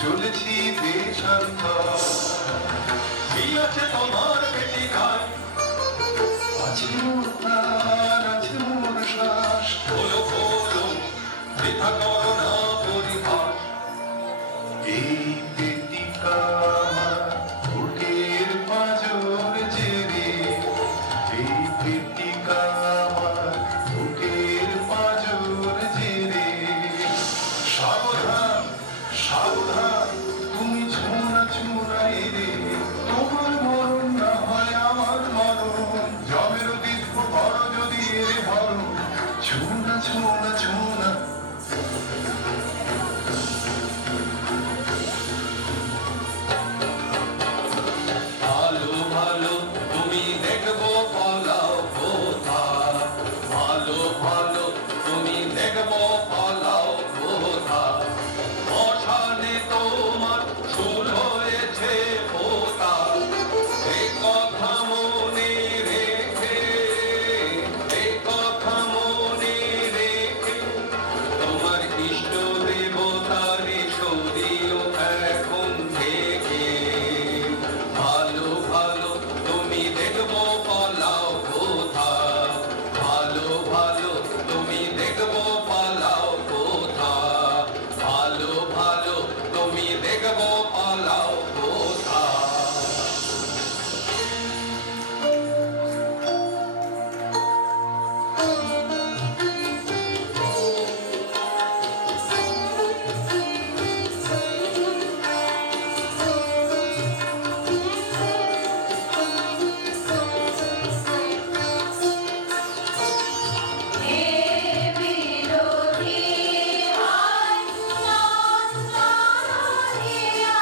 চলেছি দিতে শান্ত কি আছে তোমার পেটিকায় আছে মোর প্রাণ আছে মোর শ্বাস বলো বলো বৃথা করো না পরিহাস এই পেটিকা আমার বুকের পাঁজর জেরে এই পেটিকা আমার বুকের পাঁজর জেরে সাবধান সাবধান তুমি ছোঁনা ছোঁনাই রে তোমার মরণ না হয় আমার মরণ জমের দীর্ঘ করো যদি এরে ভরো ছোঁনা ছোঁনা ছোঁনা ভালো ভালো তুমি দেখবো পালাও কোথায় ভালো ভালো তুমি দেখবো পালাও কোথায় মশানে তোমার সুর হয়েছে পোতা এ কথা মনে রেখে এ কথা মনে রেখে তোমার ইষ্ট দেবতার সদিও এখন থেকে ভালো ভালো তুমি দেখবো পালাও কোথায় ভালো ভালো তুমি দেখবো পালাও কোথায় ভালো ভালো তুমি দেখবো পালাও কোথায় বিরোধী আয় না না রে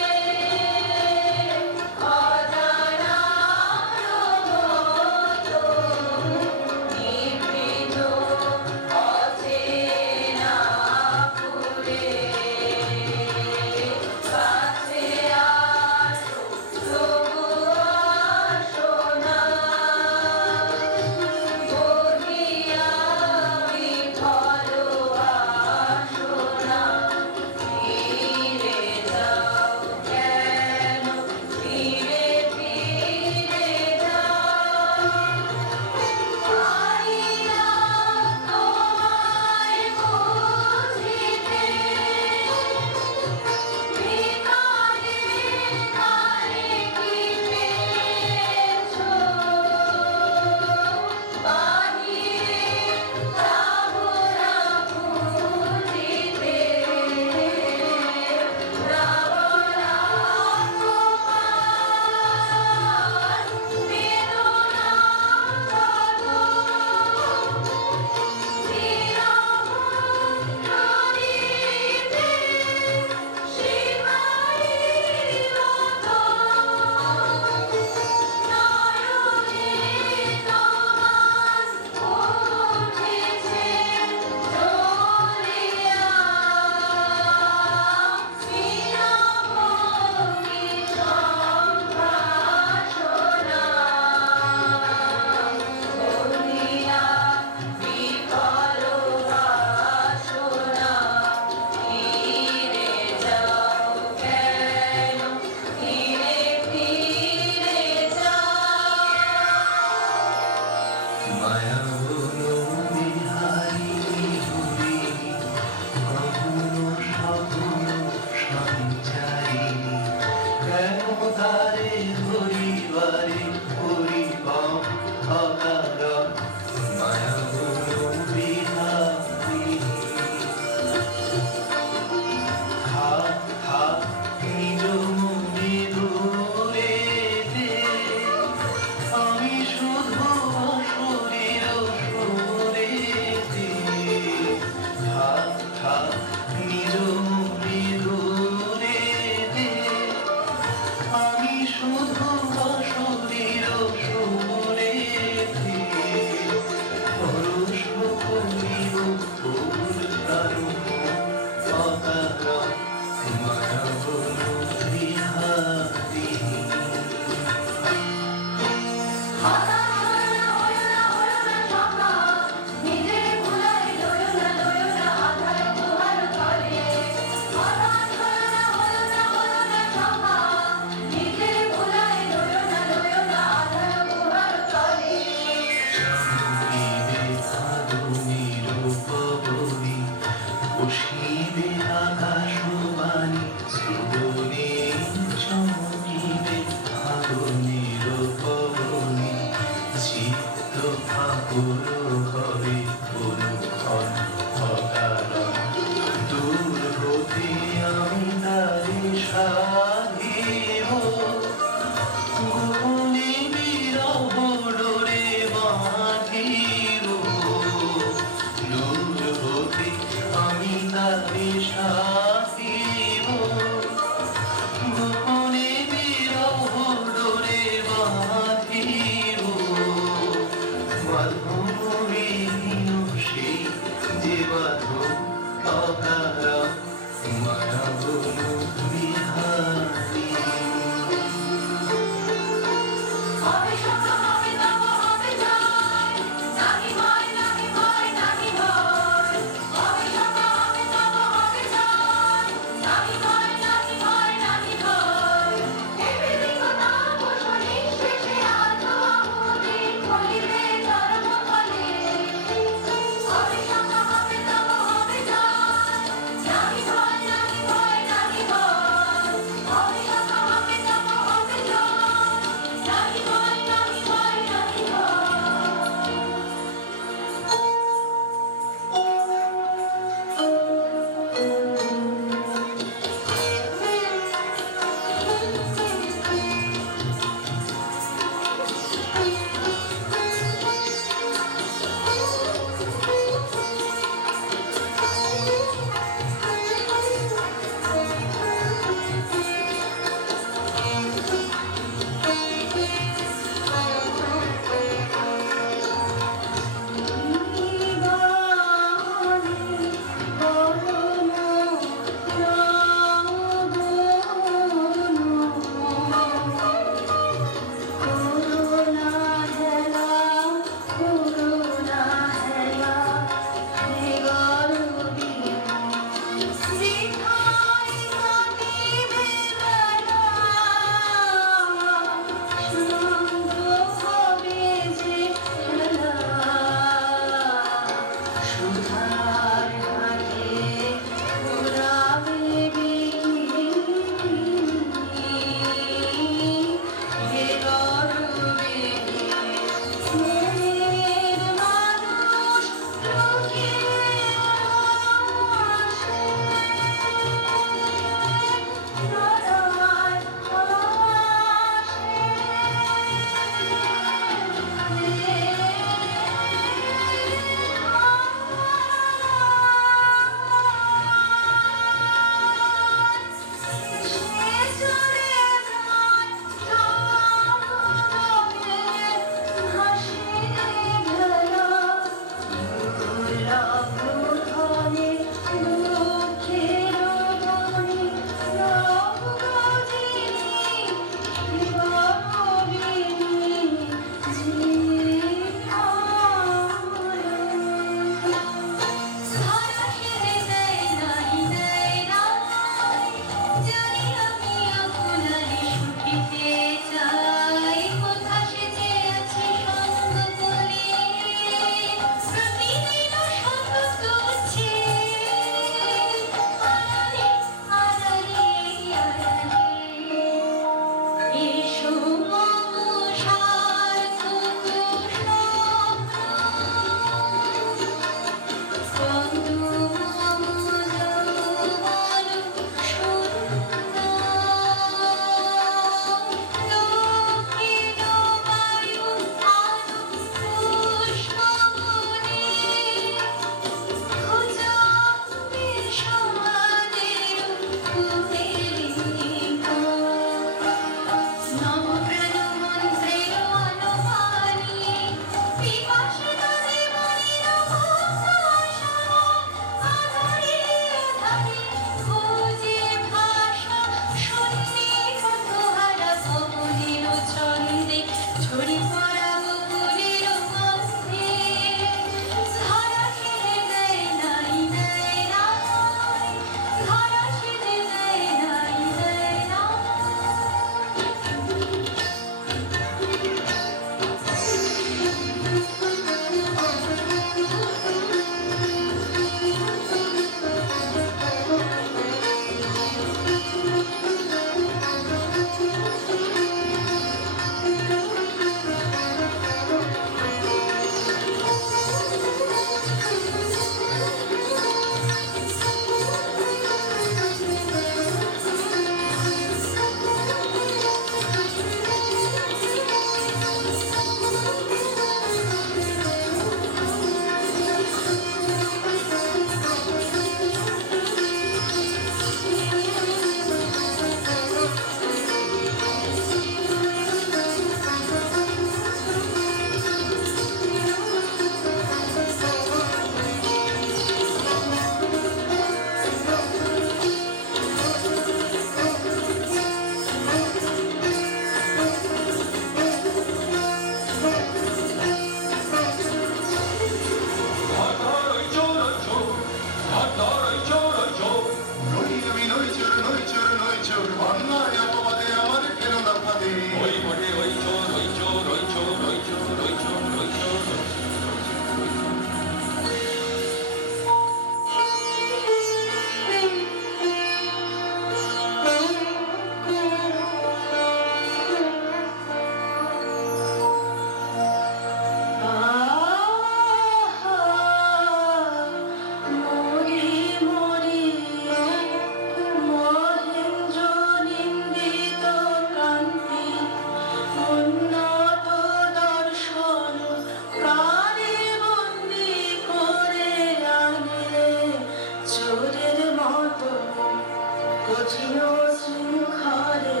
কঠিন শৃঙ্খলে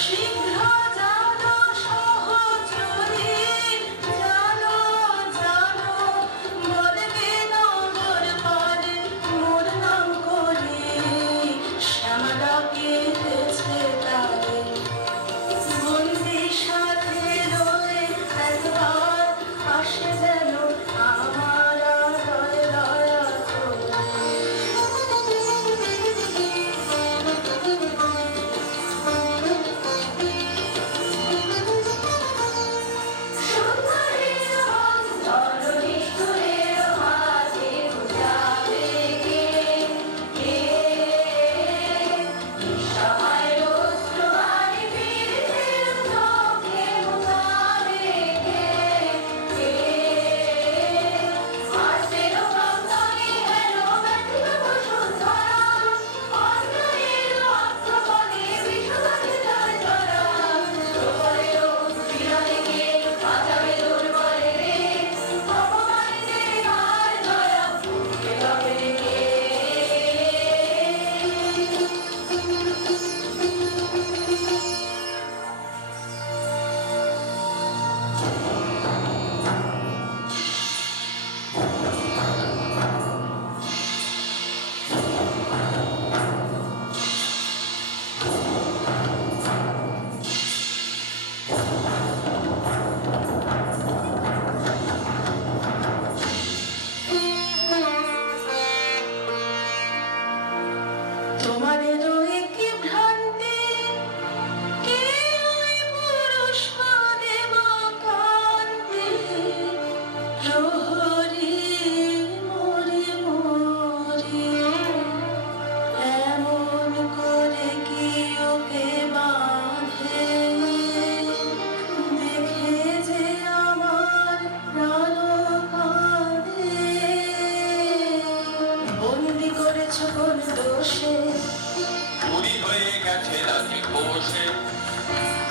শীঘ্র জানো সহচরী, জানো জানো বলবে নগর পারে মোর নাম করে, শ্যামলা কেঁদেছে তারে বন্দি সাথে রয়ে একবার আসে যেন আমার আদরে দয়া করে। তোমাদেরও কি ভ্রান্তি, কে ওই পুরুষ দেব কান্তি, প্রহরী মরি মরি, এমন করে কি ওকে বাঁধে, দেখে যে আমার প্রাণ কাঁদে। বন্দি করেছ কোন দোষে, চুরি হয়ে গেছে রাজকোষে,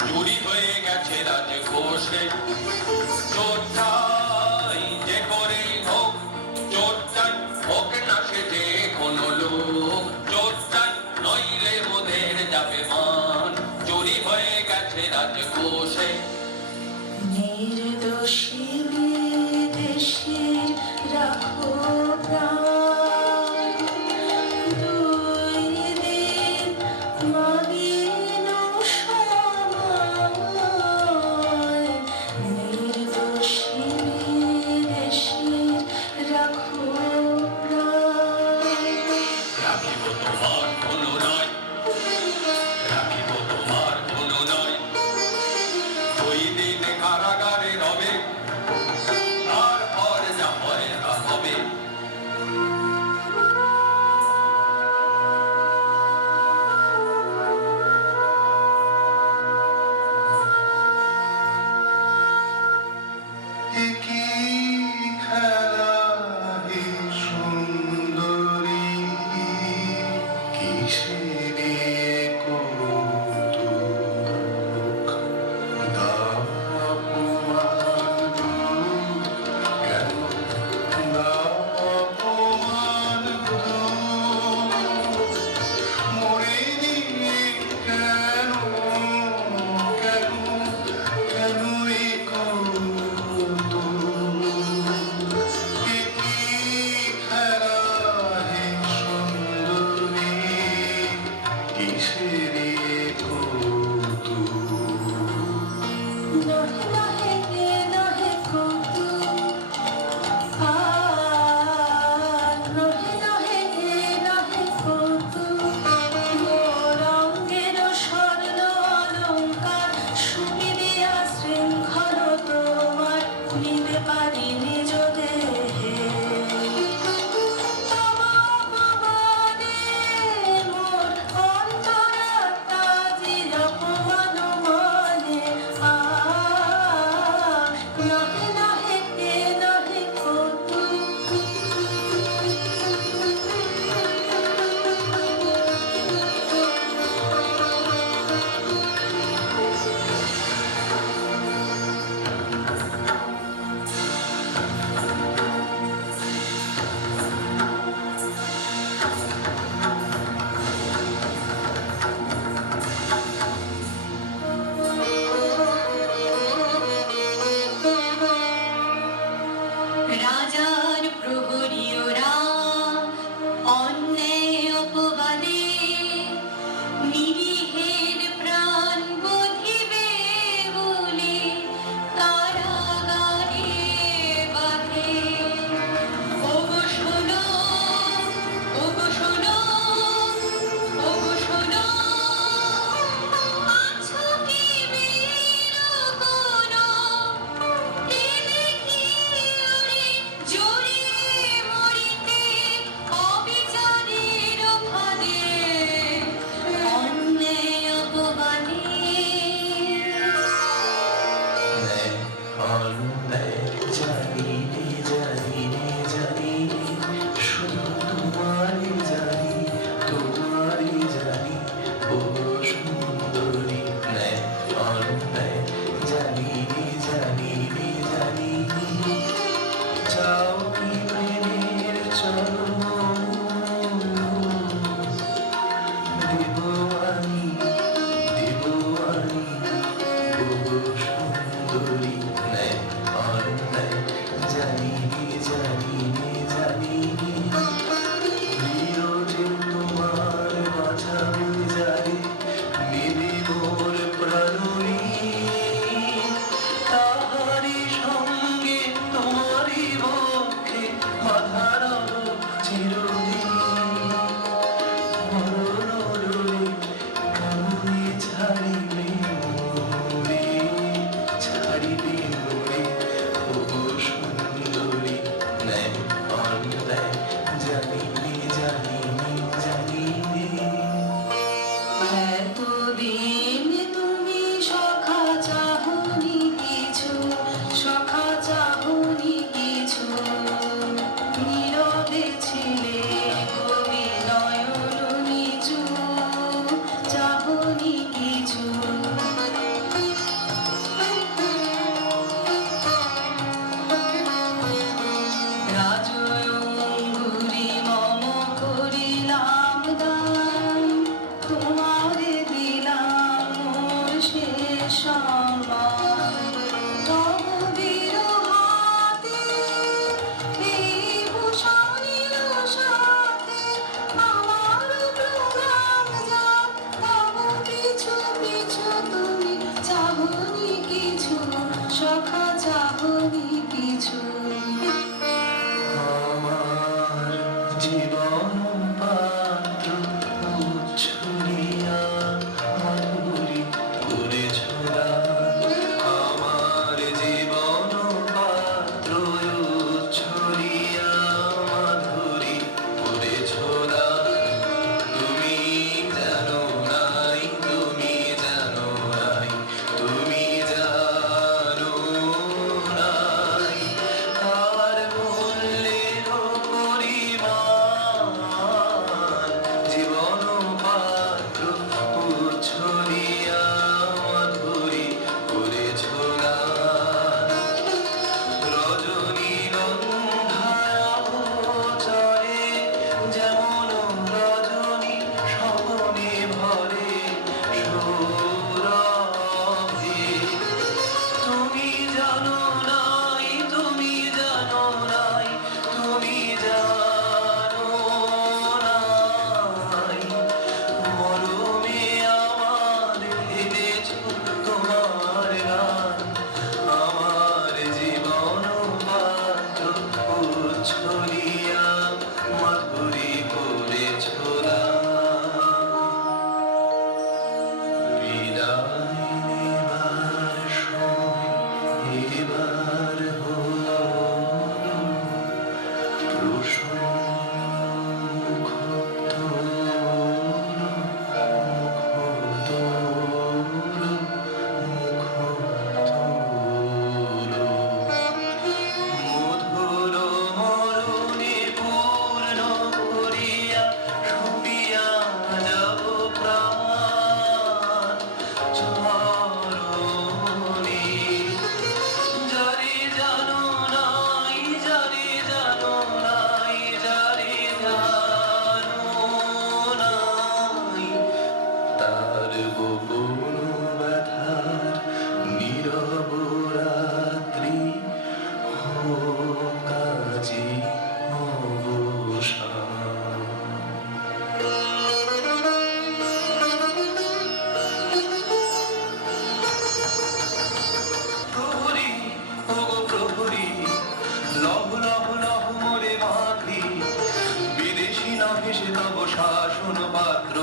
চুরি হয়ে গেছে রাজকোষে, চোরটাই যে করেই হোক, চোরটাই হোক না সে যে কোনো লোক, চোরটাই নইলে ওদের যাবে মান, চুরি হয়ে গেছে রাজকোষে। নির্দোষী বিদেশীর রাখো প্রাণ, দুই দিন মাগিন সময়, নির্দোষী বিদেশীর রাখো প্রাণ। রাখিব তোমার কোনো নয়, রাখিব তোমার কোনো নয়, ওই দিন কারাগারে রবে, তারপর যা হয় তা হবে। কি খেলা হে সুন্দরী, কিসের কৌতুক, দাও অপমান দুঃখ, কেন দাও অপমান দুঃখ, মরে গিয়ে কেন কেন কেন এই কৌতুক, এ কি খেলা হে সুন্দরী, কিসের কৌতুক। নহে নহে গে নহে কৌতুক, আর নহে নহে গে নহে কৌতুক, মোর অঙ্গের স্বর্ণ অলঙ্কার সুবিধিয়া শৃঙ্খল তোমার নিতে পারি নিজ দেহে। তব পবনে মোর অন্তরা পিছু সখা চাহনি পিছু আমার জীবন পাত্র উচ্ছলিয়া মাধুরী করেছ দান। আমার জীবন পাত্র উচ্ছলিয়া মাধুরী করেছ দান। তুমি জানো নাই, তুমি জানো নাই, তুমি জানো নাই তার মূল্যের পরিমাণ। জীবন পাত্র উচ্ছলিয়া মাধুরী করেছ গান। রজনীগন্ধাচরে যেমন রজনী স্বপনে ভরে সৌরভে। তুমি জানো নাই, তুমি জানো নাই, তুমি জানো নাই মরমে আমার ভেবেছ তোমার গান। আমার জীবন পাত্র উচ্ছলিয়া মাধুরী করেছ দান। বিদায় নেবার সময় এবার হলো প্রসন্ন মধুর মরণে পূর্ণ করিয়া শুপিয়া যাব প্রাণ চরণে। যারে জানো নাই, যারে জানো নাই, যারে জানো নাই তার গোপন ব্যথার নীরব রাত্রি হোক আজি অবসান। প্রহরী, ওগো প্রহরী, লহ লহ লহ মোরে মাতৃ। বিদেশী না ভেসে তব শাসন পাত্র,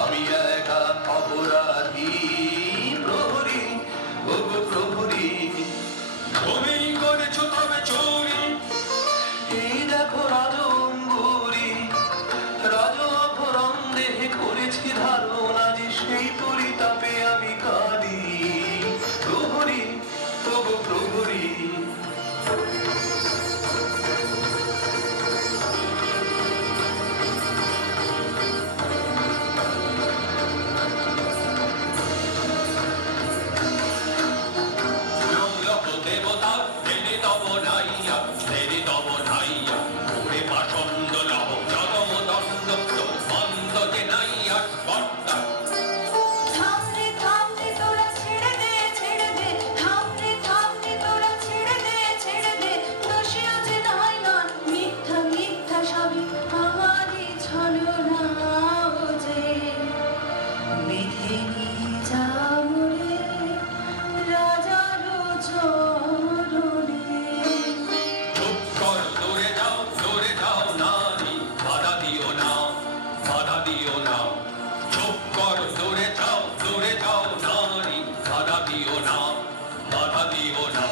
আমি একা অপরাধী। প্রহরী, ওগো প্রহরী, তুমি করেছ তবে চুরি। এই দেখো রাজঙ্গুরি, রাজ অপরণ দেহে করেছি ধারণ, আজ সেই পরিতাপে আমি কাঁদি। প্রহরী, ওগো প্রহরী, দেবতা দেরি তব নাইয়া, দেরি তব নাইয়া ওরে পাষণ্ড লহ জনম দণ্ড বন্ধ যে নাইয়া বর্তা। থামরে থামরে তোরা ছেড়ে দে ছেড়ে দে, থামরে থামরে তোরা ছেড়ে দে ছেড়ে দে। দোষী আছে নয় নয়, মিথ্যা মিথ্যা সবই আমারই ছলনা যে। বিধে নিয়ে যা মোরে রাজার চরণে। চুপ কর, দূরে যাও নারী, বাধা দিও না, বাধা দিও না। চুপ কর, দূরে যাও নারী, বাধা দিও না, বাধা দিও না।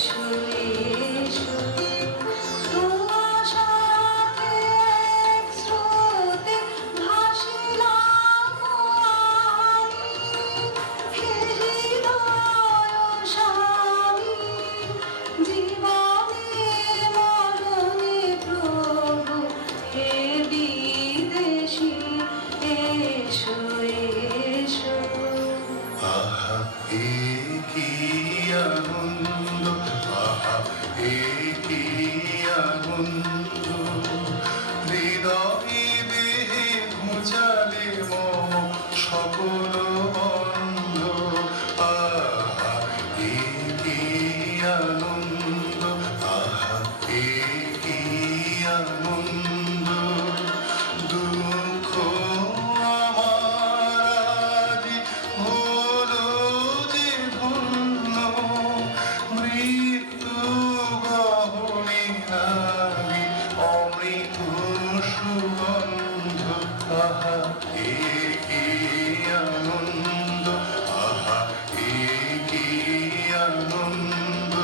এসো এসো তোমার সাথে এক স্রোতে ভাসিলাম আমি হে হৃদয় স্বামী জীবনের মরণে প্রভু হে বিদেশী এসো এসো আহা এ কি আনন্দ, আহা এ কি আনন্দ, হৃদয়ে দেহে ঘুচালে মম সকল বন্ধ। আহা এ কি আনন্দ, আহা এ কি আনন্দ, দুঃখ আমার আজি হলো যে পূর্ণ, মৃত্যু গহনে নারী অমৃত সুগন্ধ। আহা এ কি আনন্দ, আহা এ কি আনন্দ,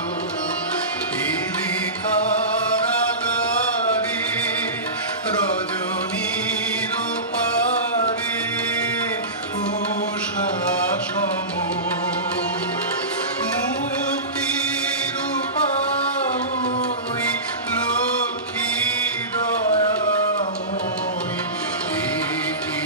এলে কারাগারে রজনীর পারে উষা সম, মুক্তির পাওই লক্ষ্মী দয়াময়ী, এ কি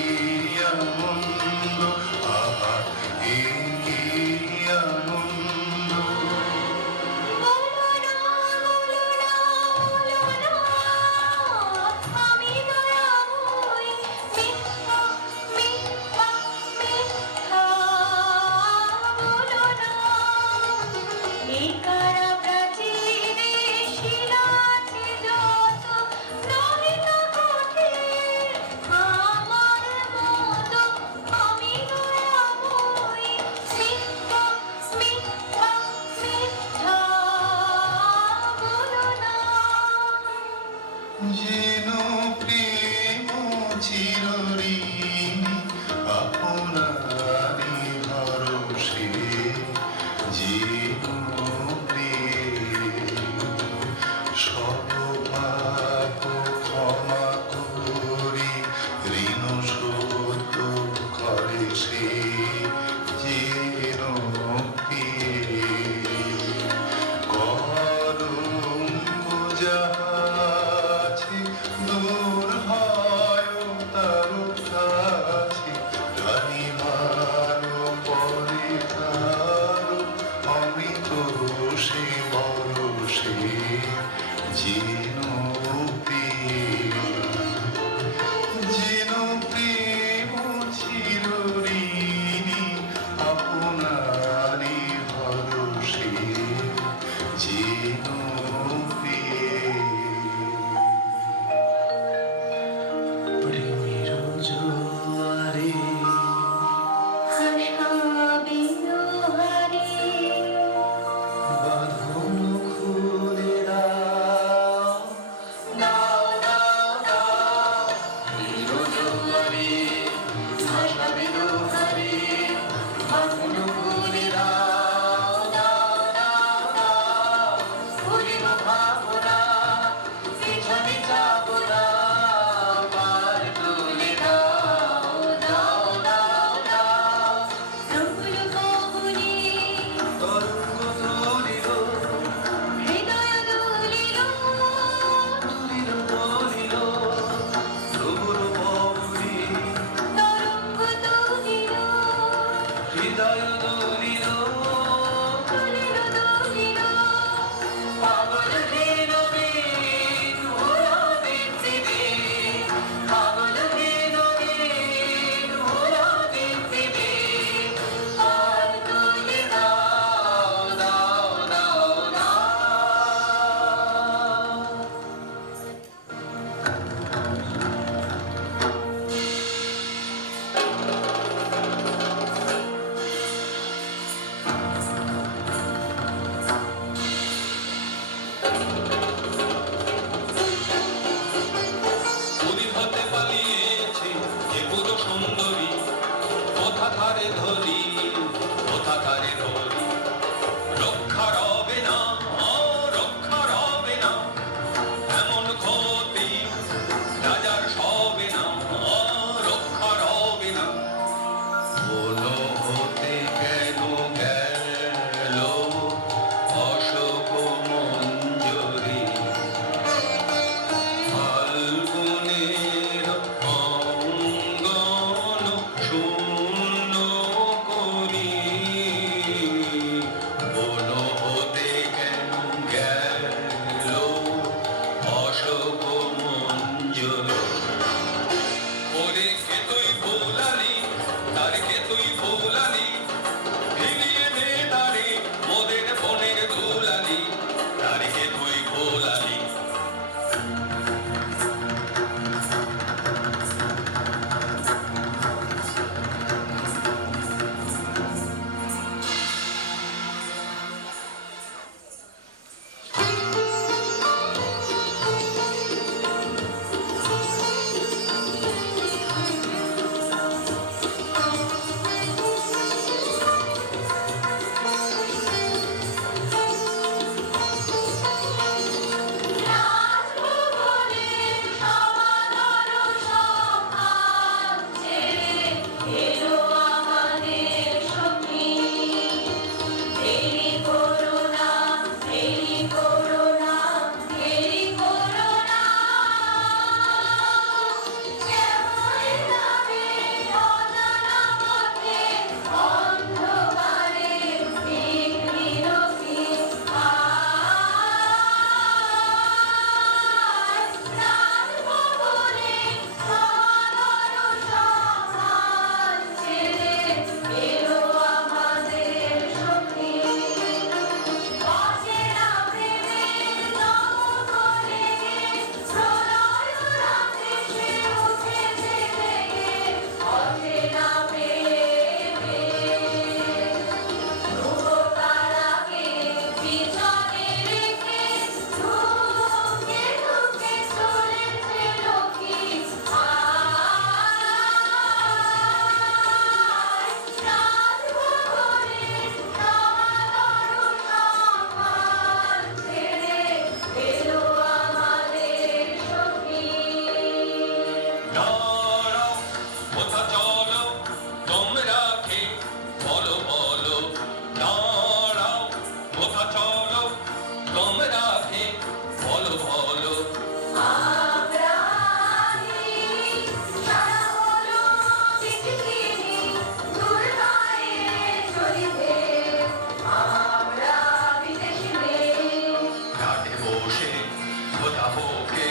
যাবো কে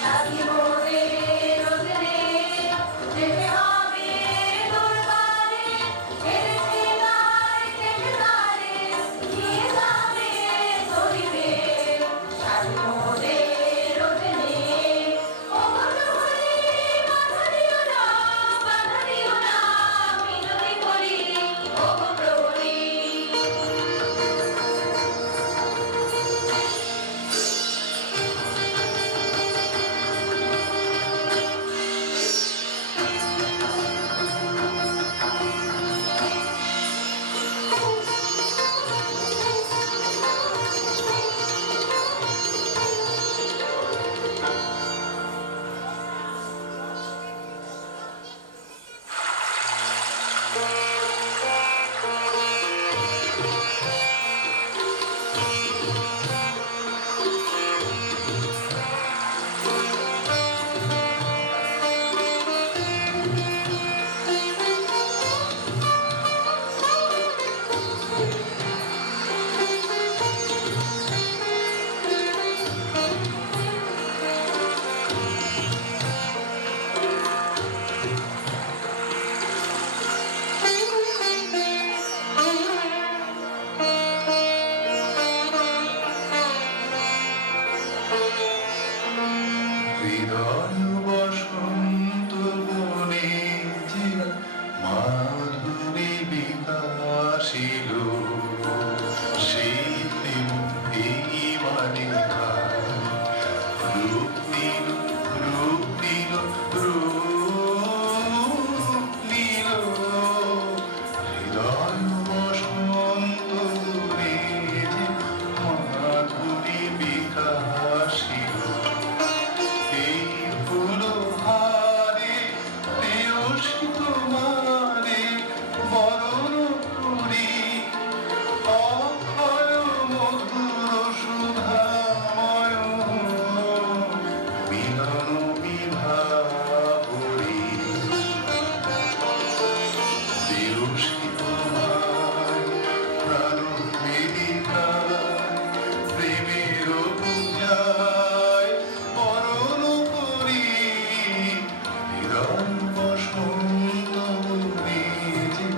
সাথী মোরে রোজনে যেতে হবে দরবারে এসে গায় থেকে তারে নিয়ে যাবে ধরিবে সাথী মোরে রোজনে ও বন্ধুরে বাধা দিও না মিনতি করি ও প্রভুরে হৃদয় বসন্ত বনে যে মাধুরী বিকাশিল সেই প্রেম এই মানে রূপ নিল রূপ নিল রূপ নিল হৃদয় বসন্ত বনে যে মাধুরী বিকাশিল এই ফুলো হারে প্রেয়সী তোমারে বরণ করি অক্ষয় মধুর সুধাময় মিলন বিভাবরী প্রেয়সী তোমায় প্রাণ বেদিকায় প্রেমের পূজায় বরণ করি হৃদয় বসন্ত বীজে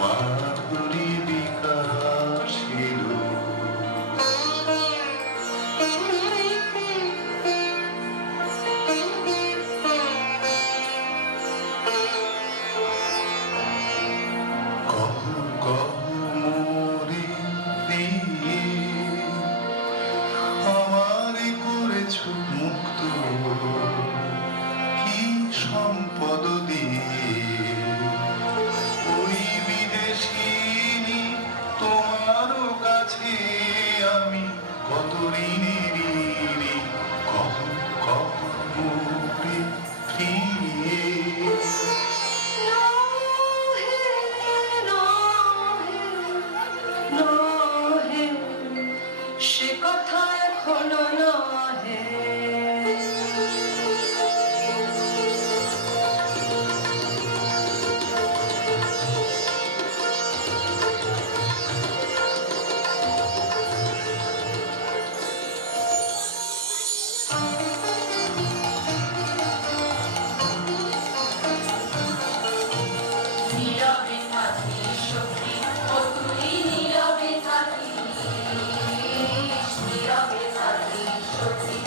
মাধুরী বিকাশিল কহ কহ মোরে প্রিয়ে আমারে করেছ মুক্ত কি সম্পদ দিয়ে ওই বিদেশিনী তোমার কাছে আমি কত ঋণী ঋণী কহ কহ মোরে প্রিয়ে সে কথা এখনো নহে নীরবে থাকি সখী ও তুই নীরবে থাকিস নীরবে থাকি সখী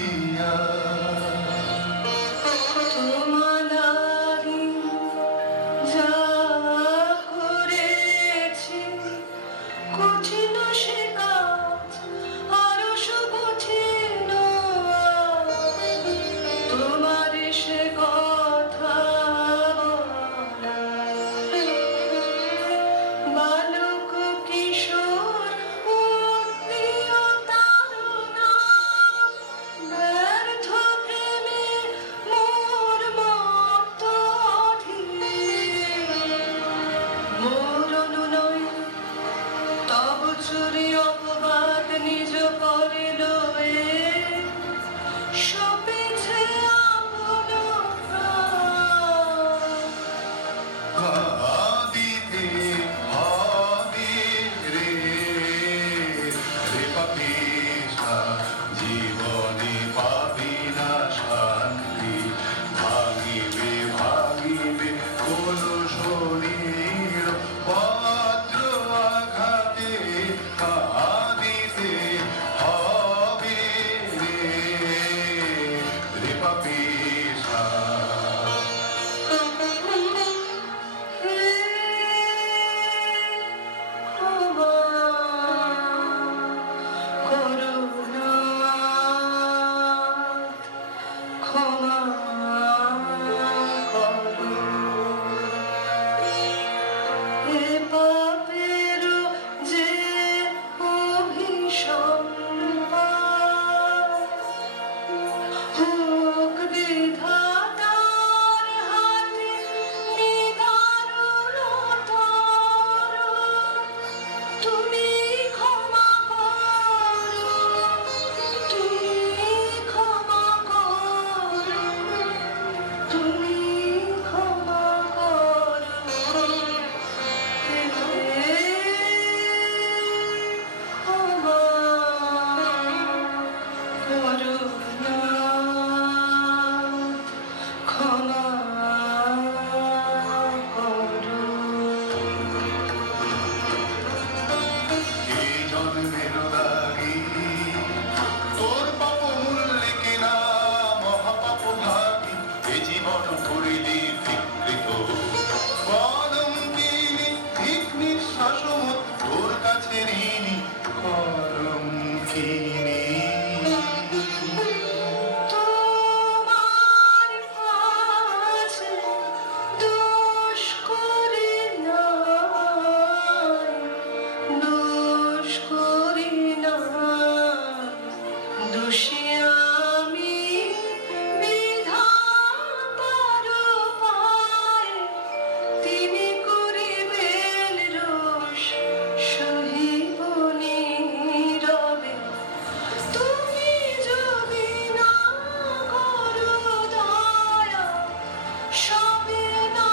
দিয়া তোমার লাগি যা করেছি কঠিন সে কাজ আরো কঠিন তোমার সে কথা বালক কিশোর উদ্দিও তারুণা ব্যর্থ প্রেমে মোর মত মোর অনুনয় তব চুরি অপবাদ নিজ করিল সপেছে আপন প্রাণ কাঁদিতে হবে রে রে পাপিষ্ঠা জীবনে পাবি না শান্তি ভাঙিবে ভাঙিবে কোন শরীর পাত্র আঘাতে কাঁদিতে হবে রে রে পাপিষ্ঠা হোক বিধাতার হাতে নিদারুণতর তুমি ক্ষমা করো তুমি ক্ষমা করো তুমি ক্ষমা করো ক্ষমা করো এই জন্মের লাগি তোর পাপ মূল্যে কেনা মহাপাপ ভাগি এ জীবন করিলি বিকৃত কদম কিনি ঠিক নিঃশ্বাস তোর কাছে ঋণী করম কিনি তোমার কাছে দোষ করি নাই দোষ করি নাই দোষী আমি বিধাতার পায়ে তিনি করিবেন রোষ সহিব নীরবে তুমি যদি না করো দয়া সবে না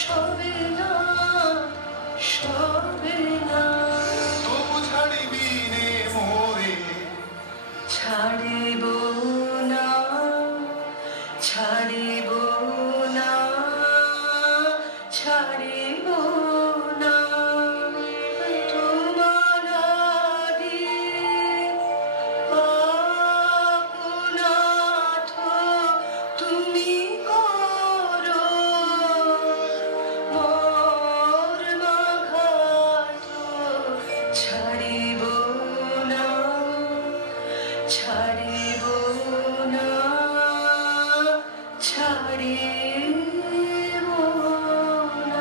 সবে না সবে না তবু ছাড়িবি নে মোরে ছাড়িব না ছাড়িব না ছাড়িব না তোমার লাগি আপনাথ তুমি করো মোর মাঘাত ছাড়িব না ছাড়িব না ছাড়িব না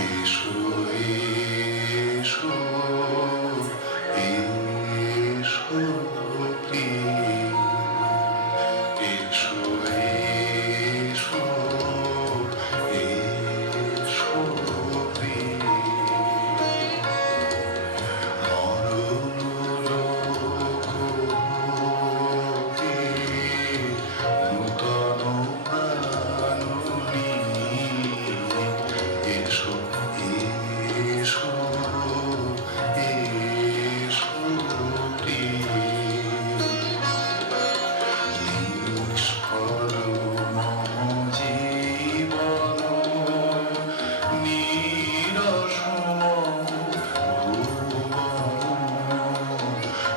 এসো এসো এসো প্রিয়, এসো এসো এসো প্রিয়। মরণলোকে নূতন প্রাণ নিয়ে এসো এসো এসো প্রিয়। নিষ্ফল মম জীবন নীরস মম ভুবন,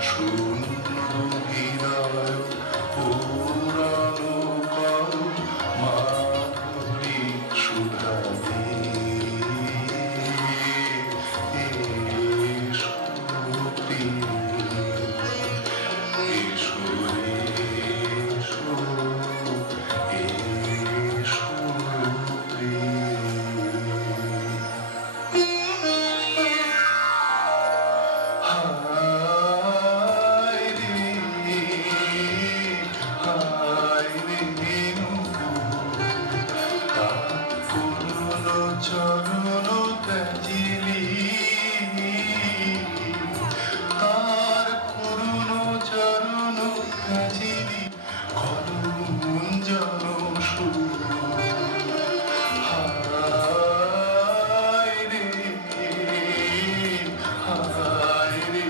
শূন্য হৃদয় পূরণ করো মাধুরী সুধা দিয়ে। এসো প্রিয়, এসো এসো এসো প্রিয়। হায় রে হায় রে করুণ চরণ ত্যাজিলি, তার করুণ চরণ ত্যাজিলি কলঞ্জন সুর। হায় রে হায় রে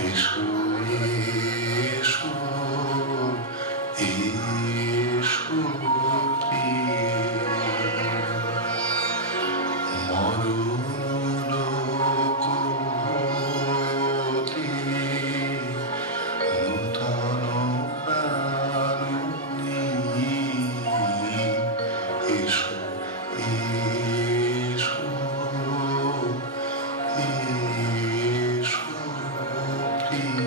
এসো এসো এসো প্রিয়। মরণলোকে নূতন প্রাণ নিয়ে এসো এসো এসো প্রিয়।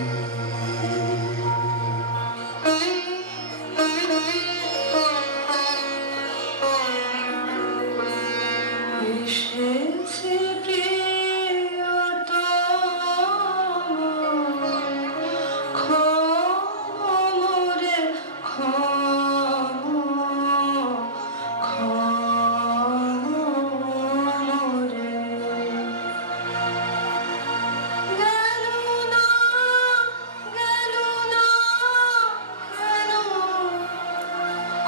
এসেছে প্রিয়তম, ক্ষম রে ক্ষম, ক্ষম রে। গেল না কেন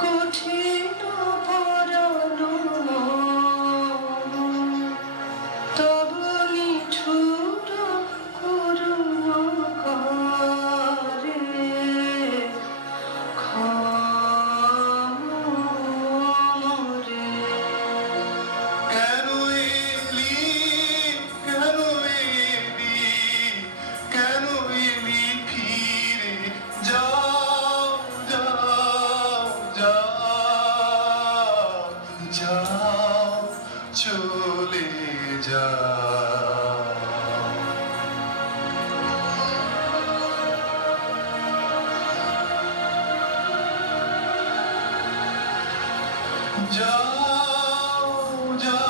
কঠিন পরাণ মন, তব নিঠুর করুণ করে ক্ষম রে। কেন এলি কেন এলি কেন এলি ফিরে যাও যাও যাও যাও চলে যাও। যাও যাও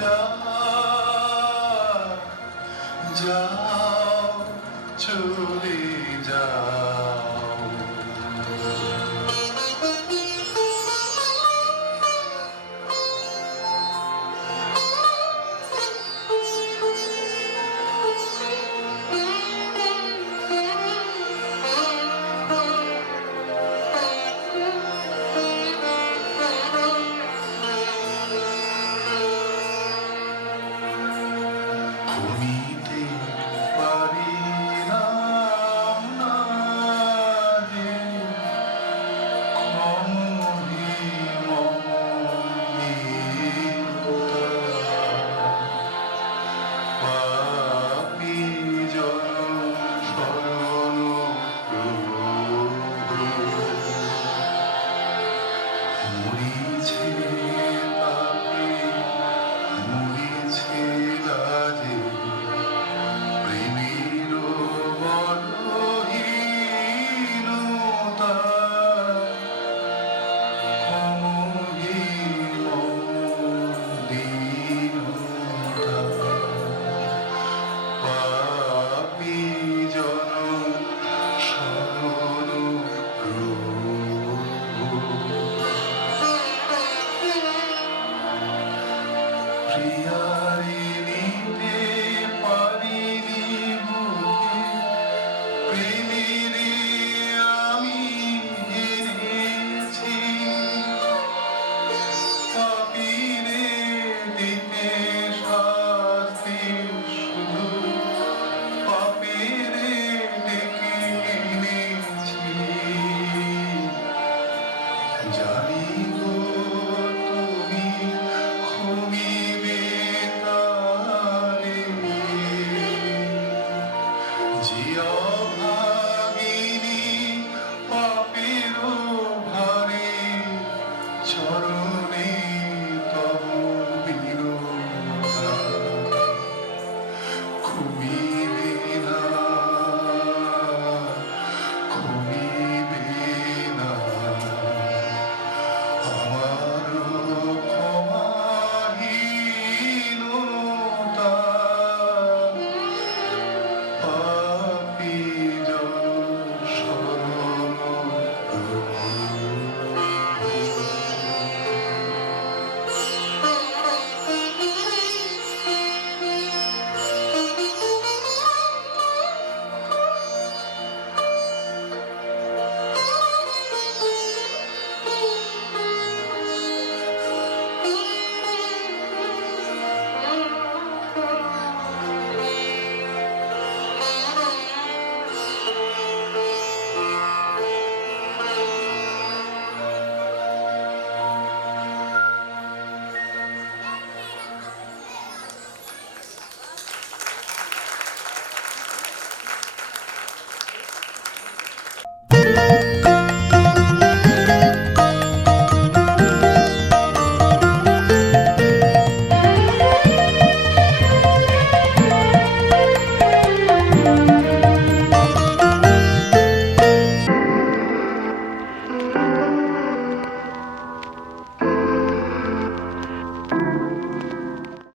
যাও যাও চলে যাও। ভুলিতে পারিলাম না যে ক্ষমহি মম হীনতা। পাপী জন শরণ প্রভু, মরিছে পাপী মরিছে লাজে তুমি